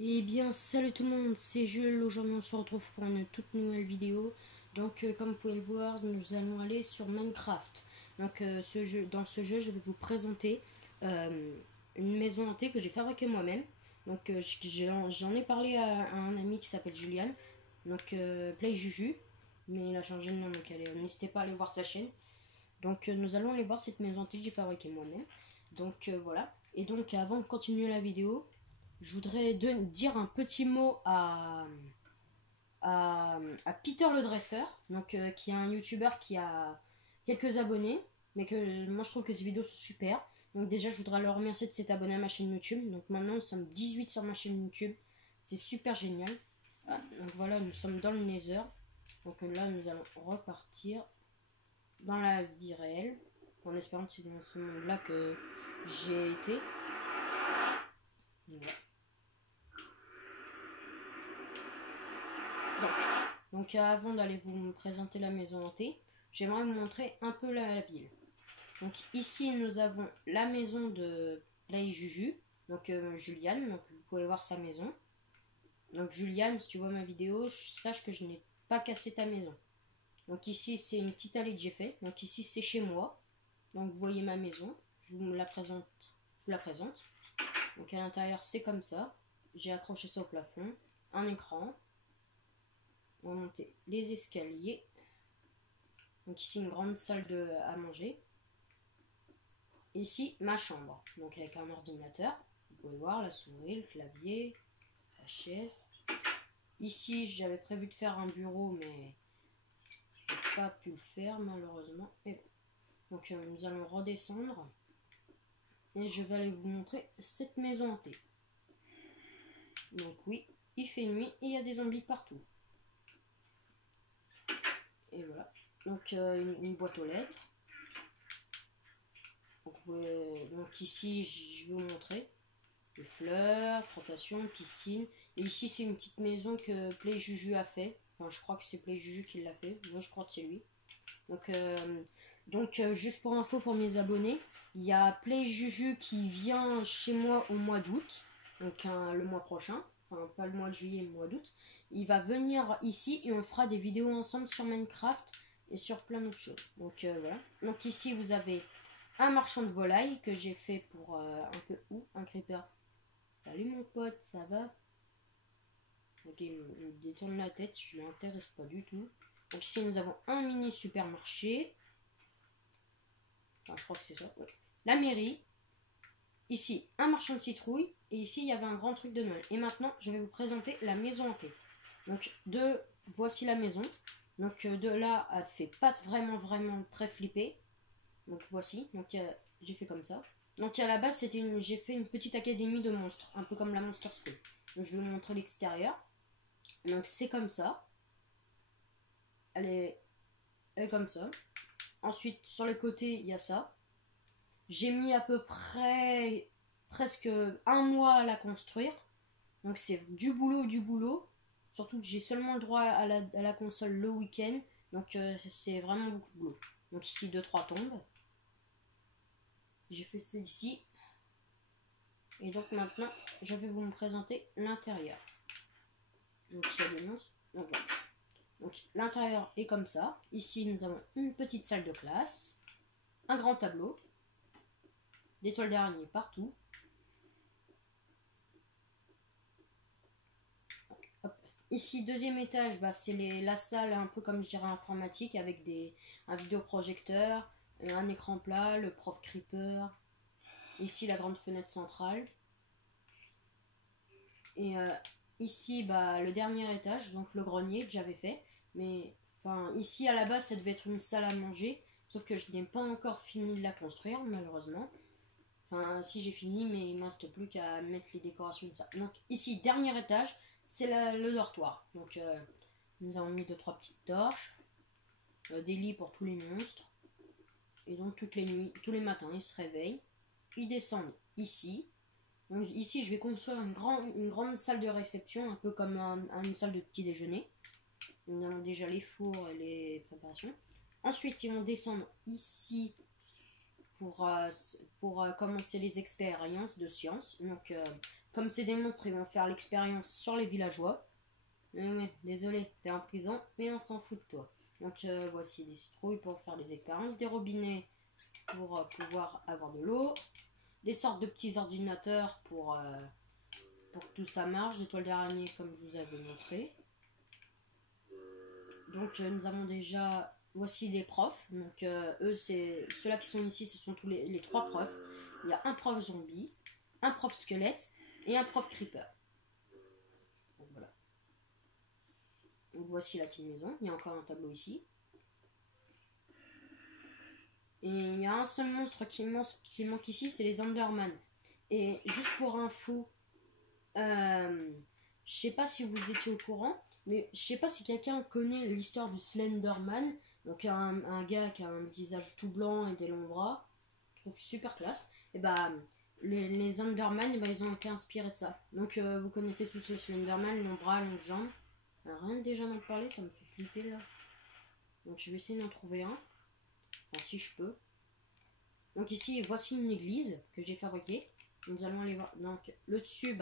Eh bien, salut tout le monde, c'est Jules. Aujourd'hui, on se retrouve pour une toute nouvelle vidéo. Donc, comme vous pouvez le voir, nous allons aller sur Minecraft. Donc, dans ce jeu, je vais vous présenter une maison hantée que j'ai fabriquée moi-même. Donc, j'en ai parlé à un ami qui s'appelle Julian. Donc, Play Juju. Mais il a changé de nom, donc n'hésitez pas à aller voir sa chaîne. Donc, nous allons aller voir cette maison hantée que j'ai fabriquée moi-même. Donc, voilà. Et donc, avant de continuer la vidéo, je voudrais dire un petit mot à Peter le Dresseur, donc, qui est un youtubeur qui a quelques abonnés, mais que moi je trouve que ses vidéos sont super. Donc déjà je voudrais le remercier de s'être abonné à ma chaîne YouTube. Donc maintenant nous sommes 18 sur ma chaîne YouTube, c'est super génial. Donc voilà, nous sommes dans le Nether. Donc là nous allons repartir dans la vie réelle, en espérant que c'est dans ce monde là que j'ai été. Voilà. Donc avant d'aller vous présenter la maison hantée, j'aimerais vous montrer un peu la ville. Donc ici nous avons la maison de Play Juju, donc Julian, donc vous pouvez voir sa maison. Donc Julian, si tu vois ma vidéo, sache que je n'ai pas cassé ta maison. Donc ici c'est une petite allée que j'ai fait. Donc ici c'est chez moi. Donc vous voyez ma maison, je vous la présente. Donc à l'intérieur c'est comme ça. J'ai accroché ça au plafond, un écran. On va monter les escaliers. Donc ici une grande salle à manger. Et ici ma chambre. Donc avec un ordinateur. Vous pouvez voir la souris, le clavier, la chaise. Ici j'avais prévu de faire un bureau mais je n'ai pas pu le faire malheureusement. Et bon. Donc nous allons redescendre. Et je vais aller vous montrer cette maison hantée. Donc oui, il fait nuit et il y a des zombies partout. Et voilà. Donc une boîte aux lettres. Donc ici, je vais vous montrer les fleurs, plantation, piscine. Et ici, c'est une petite maison que Play Juju a fait. Enfin, je crois que c'est Play Juju qui l'a fait. Moi, je crois que c'est lui. Donc, juste pour info pour mes abonnés, il y a Play Juju qui vient chez moi au mois d'août. Donc, le mois prochain. Enfin, pas le mois de juillet, le mois d'août. Il va venir ici et on fera des vidéos ensemble sur Minecraft et sur plein d'autres choses. Donc, voilà. Donc, ici, vous avez un marchand de volailles que j'ai fait pour un peu un creeper. Salut mon pote, ça va? Ok, il me détourne la tête, je ne l'intéresse pas du tout. Donc ici nous avons un mini supermarché. Enfin, je crois que c'est ça, ouais. La mairie. Ici un marchand de citrouilles. Et ici il y avait un grand truc de Noël. Et maintenant je vais vous présenter la maison hantée. Donc voici la maison. Donc de là, elle fait pas vraiment très flipper. Donc voici, donc j'ai fait comme ça. Donc à la base j'ai fait une petite académie de monstres, un peu comme la Monster School. Donc je vais vous montrer l'extérieur. Donc c'est comme ça. Elle est comme ça. Ensuite sur les côtés il y a ça. J'ai mis à peu près presque un mois à la construire. Donc c'est du boulot. Surtout que j'ai seulement le droit à la console le week-end. Donc c'est vraiment beaucoup de boulot. Donc ici 2-3 tombes. J'ai fait ça ici. Et donc maintenant, je vais vous présenter l'intérieur. Donc il y a des monstres. Donc l'intérieur est comme ça. Ici, nous avons une petite salle de classe, un grand tableau, des toiles d'araignée partout. Hop. Ici, deuxième étage, c'est la salle un peu comme je dirais informatique avec un vidéoprojecteur, un écran plat, le prof creeper. Ici, la grande fenêtre centrale. Et ici, le dernier étage, donc le grenier que j'avais fait. Mais enfin, ici à la base, ça devait être une salle à manger. Sauf que je n'ai pas encore fini de la construire, malheureusement. Enfin, si j'ai fini, mais il ne me reste plus qu'à mettre les décorations de ça. Donc ici, dernier étage, c'est le dortoir. Donc nous avons mis 2-3 petites torches. Des lits pour tous les monstres. Et donc toutes les nuits, tous les matins, ils se réveillent. Ils descendent ici. Donc ici, je vais construire une grande salle de réception, un peu comme une salle de petit déjeuner. Nous avons déjà les fours et les préparations. Ensuite, ils vont descendre ici pour commencer les expériences de science. Donc, comme c'est des monstres, ils vont faire l'expérience sur les villageois. Mais ouais, désolé, t'es en prison, mais on s'en fout de toi. Donc voici des citrouilles pour faire des expériences, des robinets pour pouvoir avoir de l'eau, des sortes de petits ordinateurs pour que tout ça marche, des toiles d'araignée comme je vous avais montré. Donc nous avons déjà, voici des profs. Donc eux, c'est ceux-là qui sont ici, ce sont tous les 3 profs. Il y a un prof zombie, un prof squelette et un prof creeper. Donc voilà. Donc voici la petite maison. Il y a encore un tableau ici. Et il y a un seul monstre qui manque ici, c'est les Enderman. Et juste pour info, je sais pas si vous étiez au courant, mais je sais pas si quelqu'un connaît l'histoire du Slenderman. Donc un gars qui a un visage tout blanc et des longs bras. Je trouve super classe. Et bah les Enderman, ils ont été inspirés de ça. Donc vous connaissez tous le Slenderman, longs bras, longues jambes. Rien que déjà d'en parler, ça me fait flipper là. Donc je vais essayer d'en trouver un. Enfin si je peux. Donc ici, voici une église que j'ai fabriquée. Nous allons aller voir. Donc le dessus,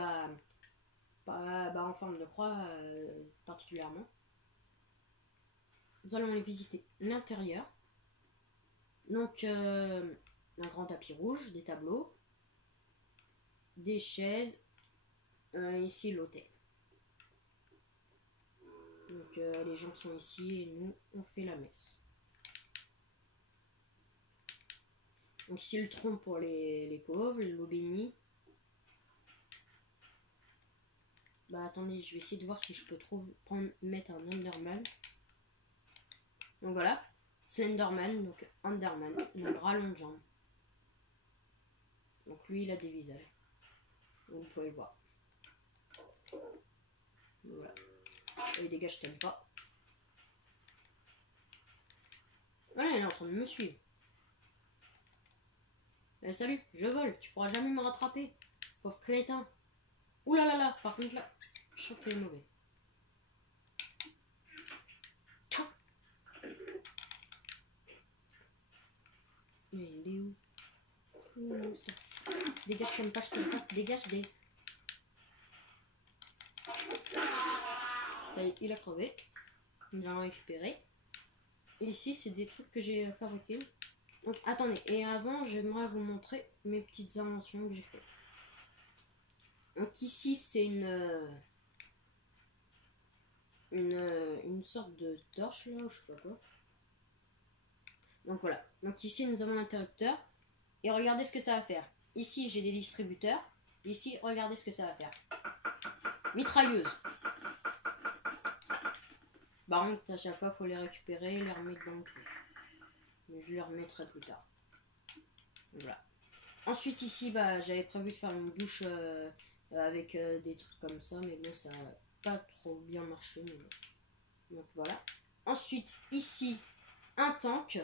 en forme de croix particulièrement. Nous allons aller visiter l'intérieur. Donc un grand tapis rouge, des tableaux, des chaises, ici l'hôtel. Donc les gens sont ici et nous on fait la messe. Donc ici le tronc pour les pauvres, l'eau bénie. Bah attendez, je vais essayer de voir si je peux mettre un Enderman. Donc voilà, Slenderman, donc Enderman, un bras long de jambes. Donc lui il a des visages. Donc, vous pouvez le voir. Voilà. Et dégage, je t'aime pas. Voilà, elle est en train de me suivre. Salut, je vole, tu pourras jamais me rattraper. Pauvre crétin. Ouh là là là, par contre là, je sens qu'il est mauvais. Mais il est où? Dégage, je t'aime pas, dégage des... Ça y est, il a crevé. Nous allons récupérer. Ici, c'est des trucs que j'ai fabriqués. Donc, attendez. Et avant, j'aimerais vous montrer mes petites inventions que j'ai faites. Donc, ici, c'est une sorte de torche, là, ou je sais pas quoi. Donc, voilà. Donc, ici, nous avons l'interrupteur. Et regardez ce que ça va faire. Ici, j'ai des distributeurs. Ici, regardez ce que ça va faire. Mitrailleuse. Par contre, à chaque fois, il faut les récupérer et les remettre dans le truc. Mais je les remettrai plus tard. Voilà. Ensuite, ici, j'avais prévu de faire une douche avec des trucs comme ça. Mais bon, ça n'a pas trop bien marché. Mais bon. Donc voilà. Ensuite, ici, un tank.